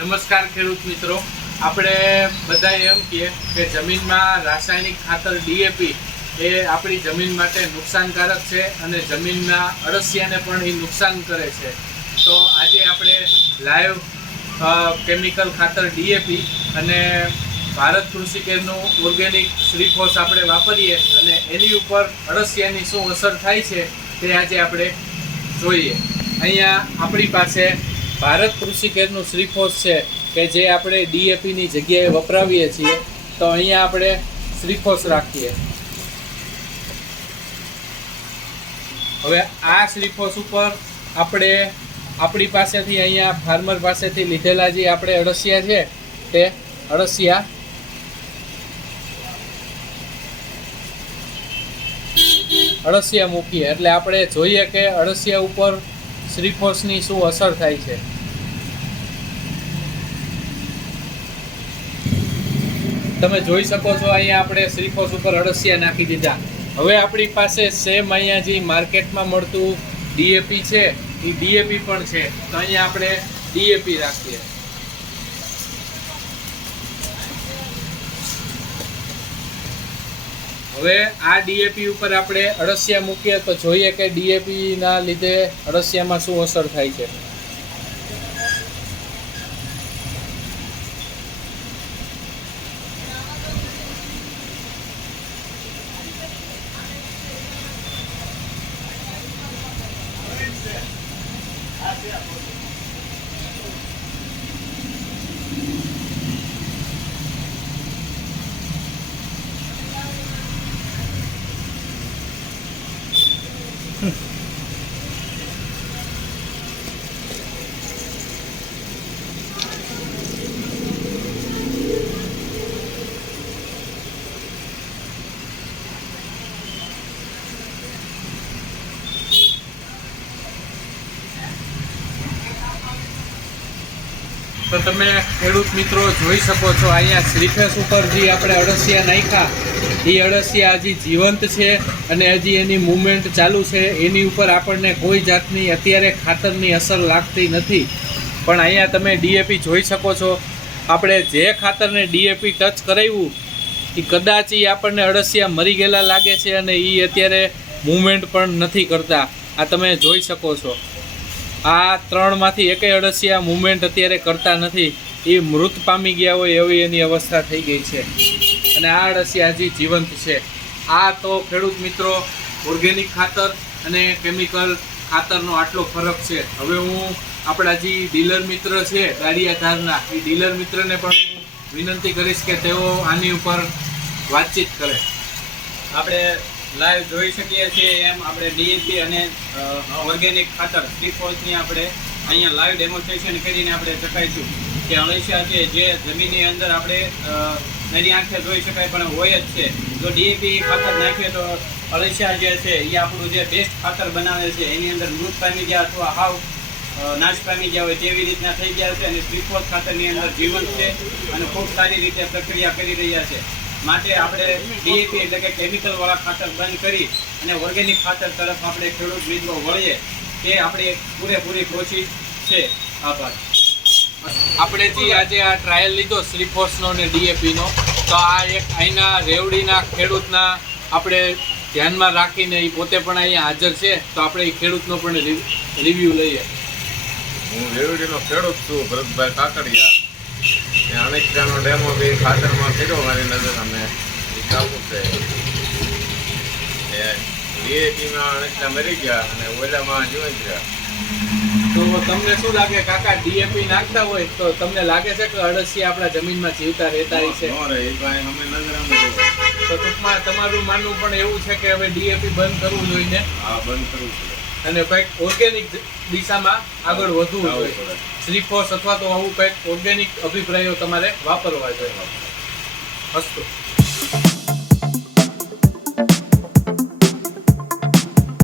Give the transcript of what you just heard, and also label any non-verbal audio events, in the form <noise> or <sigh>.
નમસ્કાર ખેડૂત મિત્રો. આપણે બધા એમ કહીએ કે જમીનમાં રાસાયણિક ખાતર ડીએપી એ આપણી જમીન માટે નુકસાનકારક છે અને જમીનના અળસિયાને પણ એ નુકસાન કરે છે. તો આજે આપણે લાઈવ કેમિકલ ખાતર ડીએપી અને ભારત કૃષિ કેરનું ઓર્ગેનિક શ્રીફોસ આપણે વાપરીએ અને એની ઉપર અળસિયાની શું અસર થાય છે તે આજે આપણે જોઈએ. અહીંયા આપણી પાસે ભારત કૃષિ કેરનું શ્રીફોસ છે કે જે આપણે ડીએપીની જગ્યાએ વપરાવીએ છીએ, તો અહીંયા આપણે શ્રીફોસ રાખીએ. હવે આ શ્રીફોસ ઉપર આપણે આપણી પાસેથી અહીંયા ફાર્મર પાસેથી લીધેલા જે આપણે અળસિયા છે તે અળસિયા અળસિયા મૂકીએ. એટલે આપણે જોઈએ કે અળસિયા ઉપર શ્રીફોસની શું અસર થાય છે. તમે જોઈ શકો છો, અહીંયા આપણે શ્રીફોસ ઉપર અળસિયા નાખી દીધા. હવે આપણી પાસે સેમ અહીંયા જે માર્કેટમાં મળતું ડીએપી છે, એ ડીએપી પણ છે. તો અહીંયા આપણે ડીએપી રાખીએ. હવે આ ડીએપી ઉપર આપણે અળસિયા મૂકીએ, તો જોઈએ કે ડીએપી ના લીધે અળસિયામાં શું અસર થાય છે. Hmm. <laughs> તો તમે ખેડૂત મિત્રો જોઈ શકો છો, અહીંયા શ્રીફેસ ઉપર જે આપણે અળસિયા નાખ્યા. એ અળસિયા હજી જીવંત છે અને હજી એની મૂવમેન્ટ ચાલુ છે. એની ઉપર આપણને કોઈ જાતની અત્યારે ખાતરની અસર લાગતી નથી. પણ અહીંયા તમે ડીએપી જોઈ શકો છો. આપણે જે ખાતરને ડીએપી ટચ કરાવ્યું એ કદાચ એ આપણને અળસિયા મરી ગયેલા લાગે છે અને એ અત્યારે મૂવમેન્ટ પણ નથી કરતા. આ તમે જોઈ શકો છો. આ ત્રણમાંથી એકેય અળસિયા મુવમેન્ટ અત્યારે કરતા નથી. એ મૃત પામી ગયા હોય એવી એની અવસ્થા થઈ ગઈ છે. અને આ અળસિયા હજી જીવંત છે. આ તો ખેડૂત મિત્રો ઓર્ગેનિક ખાતર અને કેમિકલ ખાતરનો આટલો ફરક છે. હવે હું આપણા જે ડીલર મિત્ર છે, દાડિયાધારના, એ ડીલર મિત્રને પણ વિનંતી કરીશ કે તેઓ આની ઉપર વાતચીત કરે. આપણે લાઈવ જોઈ શકીએ છીએ એમ આપણે ડીએપી અને ઓર્ગેનિક ખાતર શ્રીફોર્સની આપણે અહીંયા લાઈવ ડેમોન્સ્ટ્રેશન કરીને આપણે ચકાઈશું કે અળસિયા છે જે જમીનની અંદર આપણે એની આંખે જોઈ શકાય પણ હોય જ છે. જો ડીએપી ખાતર નાખીએ તો અળસિયા જે છે એ આપણું જે બેસ્ટ ખાતર બનાવે છે એની અંદર મૃત પામી ગયા અથવા હાવ નાશ પામી ગયા હોય તેવી રીતના થઈ ગયા છે અને શ્રીફોર્સ ખાતરની અંદર જીવન છે અને ખૂબ સારી રીતે પ્રક્રિયા કરી રહ્યા છે. માટે આપણે ડીએપી એટલે કે કેમિકલ વાળા ખાતર બંધ કરી અને ઓર્ગેનિક ખાતર તરફ આપણે ખેડૂત મિત્રો વળીએ. તે આપણી પૂરેપૂરી કોશિશ છે. આભાર. આપણે જે આજે આ ટ્રાયલ લીધો શ્રીફોર્સનો ને ડીએપીનો, તો આ એક અહીંના રેવડીના ખેડૂતના આપણે ધ્યાનમાં રાખીને એ પોતે પણ અહીંયા હાજર છે. તો આપણે એ ખેડૂતનો પણ રિવ્યૂ લઈએ. હું રેવડીનો ખેડૂત છું, ભરતભાઈ કાકડિયા. એ ડેમો બી ખાતરમાં કર્યો મારી નજર અમે એ ચાલુ છે. એ મરી ગયા અને ઓલામાં જીવંત રહ્યા તો તમને શું લાગે કાકા ડીએપી નાખતા હોય તો તમને લાગે છે કે અળસિયા આપણા જમીનમાં જીવતા રહેતા છે? અમે નજર અમે તો ટૂંકમાં તમારું માનવું પણ એવું છે કે હવે ડીએપી બંધ કરવું જોઈએ? આ બંધ કરવું છે. અને કંઈક ઓર્ગેનિક દિશામાં આગળ વધવું જોઈએ. શ્રીફોસ અથવા તો આવું કંઈક ઓર્ગેનિક અભિપ્રાયો તમારે વાપરવા જોઈએ. અસ્તુ